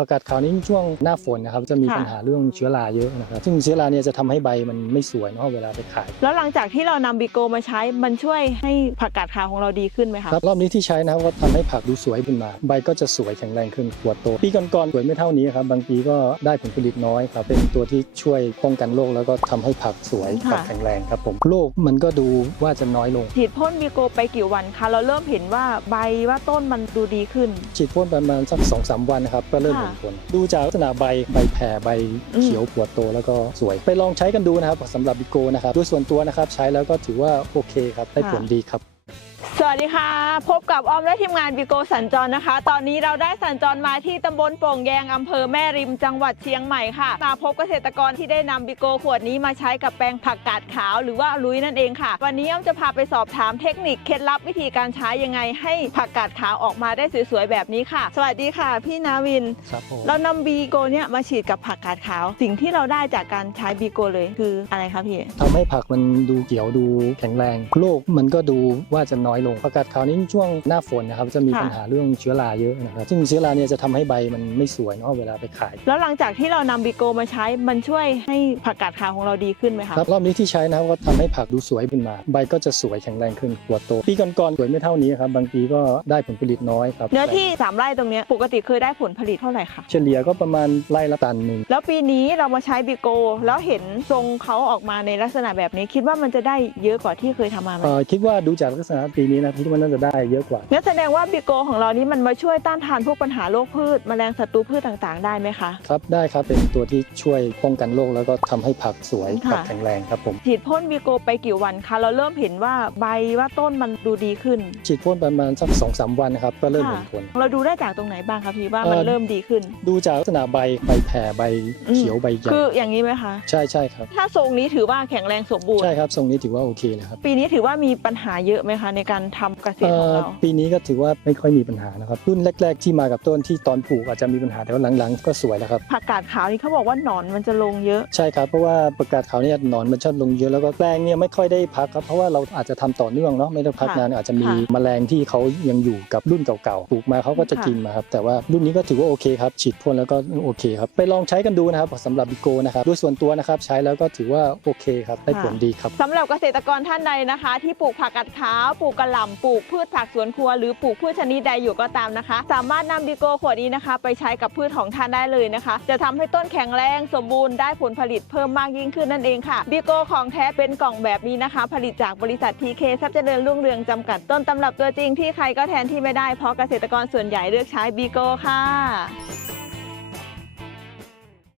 ผักกาดขาวนี้ช่วงหน้าฝนนะครับจะมีค่ะปัญหาเรื่องเชื้อราเยอะนะครับซึ่งเชื้อราเนี่ยจะทำให้ใบมันไม่สวยเนาะเวลาไปขาย แล้วหลังจากที่เรานำบิโกมาใช้มันช่วยให้ผักกาดขาวของเราดีขึ้นไหมคะครับรอบนี้ที่ใช้นะครับก็ทำให้ผักดูสวยขึ้นมา ใบก็จะสวยแข็งแรงขึ้นขวดโตปีก่อนๆสวยไม่เท่านี้ครับบางปีก็ได้ผลผลิตน้อยครับเป็นตัวที่ช่วยป้องกันโรคแล้วก็ทำให้ผักสวยค่ะผักแข็งแรงครับผมโรคมันก็ดูว่าจะน้อยลงฉีดพ่นบิโกไปกี่วันคะเราเริ่มเห็นว่าใบว่าต้นมันดูดีขึ้นฉีดพ่นประมาณสักสองสามวันนะครับก็เริ่มค่ะเห็นผลดูจากลักษณะใบใบแผ่ใบอืมเขียวขวดโตแล้วก็สวย ไปลองใช้กันดูนะครับสำหรับบิโกนะครับด้วยส่วนตัวนะครับใช้แล้วก็ถือว่าโอเคครับได้ผลดีครับ สวัสดีค่ะ พบกับออมและทีมงานบิโกสัญจรนะคะ ตอนนี้เราได้สัญจรมาที่ตำบลโป่งแยงอำเภอแม่ริมจังหวัดเชียงใหม่ค่ะ มาพบเกษตรกรที่ได้นำบิโกขวดนี้มาใช้กับแปลงผักกาดขาว หรือว่าลุยนั่นเองค่ะ วันนี้อ้อมจะพาไปสอบถามเทคนิคเคล็ดลับวิธีการใช้ยังไง ให้ผักกาดขาวออกมาได้สวยๆแบบนี้ค่ะ สวัสดีค่ะ พี่นาวิน ครับผมเรานำบีโกเนี่ยมาฉีดกับผักกาดขาว สิ่งที่เราได้จากการใช้บีโกเลยคืออะไรคะพี่ทำให้ผักมันดูเขียวดูแข็งแรง โรคมันก็ดูว่าจะน้อยลงผักกาดขาวนี้ช่วงหน้าฝนนะครับจะมีค่ะปัญหาเรื่องเชื้อราเยอะนะครับซึ่งเชื้อราเนี่ยจะทำให้ใบมันไม่สวยเนาะเวลาไปขาย แล้วหลังจากที่เรานำบิโกมาใช้มันช่วยให้ผักกาดขาวของเราดีขึ้นไหมคะครับรอบนี้ที่ใช้นะครับก็ทำให้ผักดูสวยขึ้นมา ใบก็จะสวยแข็งแรงขึ้นขวดโตปีก่อนๆสวยไม่เท่านี้ครับบางปีก็ได้ผลผลิตน้อยครับเนื้อที่ 3 ไร่ตรงเนี้ยปกติเคยได้ผลผลิตเท่าไหร่คะเฉลี่ยก็ประมาณไร่ละตันหนึ่งแล้วปีนี้เรามาใช้บิโก แล้วเห็นทรงเขาออกมาในลักษณะแบบนี้ คิดว่ามันจะได้เยอะกว่าที่เคยทำมาไหมเอ่อคิดว่าดูจากลักษณะปีนี้นะคิดว่าน่าจะได้เยอะกว่างั้นแสดงว่าบิโกของเรานี้มันมาช่วยต้านทานพวกปัญหาโรคพืชแมลงศัตรูพืชต่างๆ ได้ไหมคะ ครับได้ครับเป็นตัวที่ช่วยป้องกันโรคแล้วก็ทำให้ผักสวยค่ะ ผักแข็งแรงครับผม ฉีดพ่นบิโกไปกี่วันคะเราเริ่มเห็นว่าใบว่าต้นมันดูดีขึ้น ฉีดพ่นประมาณสักสองสามวันนะครับก็เริ่มเห็นผล เราดูได้จากตรงไหนบ้างคะพี่ว่ามันเอ่อ เริ่มดีขึ้น ดูจากลักษณะใบใบแผ่ใบเขียวใบใหญ่คืออย่างนี้ไหมคะ ใช่ใช่ครับ ถ้าทรงนี้ถือว่าแข็งแรงสมบูรณ์ ใช่ครับทรงนี้ถือว่าโอเคเลยครับ ปีนี้ถือว่ามีปัญหาเยอะไหมคะในการทำเกษตรของเราเอ่อปีนี้ก็ถือว่าไม่ค่อยมีปัญหานะครับรุ่นแรก ๆ ที่มากับต้นที่ตอนปลูกอาจจะมีปัญหาแต่ว่าหลังๆก็สวยแล้วครับผักกาดขาวนี่เขาบอกว่าหนอนมันจะลงเยอะใช่ครับเพราะว่าประกาศขาวเนี่ยหนอนมันชอบลงเยอะแล้วก็แปลงเนี่ยไม่ค่อยได้พักครับเพราะว่าเราอาจจะทำต่อเนื่องเนาะไม่ได้พักค่ะนานอาจจะมีค่ะแมลงที่เขายังอยู่กับรุ่นเก่าๆปลูกมาเขาก็จะค่ะกินมาครับแต่ว่ารุ่นนี้ก็ถือว่าโอเคครับฉีดพ่นแล้วก็โอเคครับไปลองใช้กันดูนะครับสำหรับบิโกนะครับด้วยส่วนตัวนะครับใช้แล้วก็ถือว่าโอเคครับได้ผลดีครับสำหรับเกษตรกรท่านใดนะคะ ที่ปลูกผักกาดขาวปลูกกระหล่ำปลูกพืชผักสวนครัว หรือปลูกพืชชนิดใดอยู่ก็ตามนะคะ สามารถนำบิโกขวดนี้นะคะ ไปใช้กับพืชของท่านได้เลยนะคะ จะทำให้ต้นแข็งแรงสมบูรณ์ได้ผลผลิตเพิ่มมากยิ่งขึ้นนั่นเองค่ะบิโกของแท้เป็นกล่องแบบนี้นะคะ ผลิตจากบริษัททีเคทรัพย์เจริญรุ่งเรืองจำกัดต้นตำรับตัวจริงที่ใครก็แทนที่ไม่ได้เพราะเกษตรกรส่วนใหญ่เลือกใช้บิโกค่ะ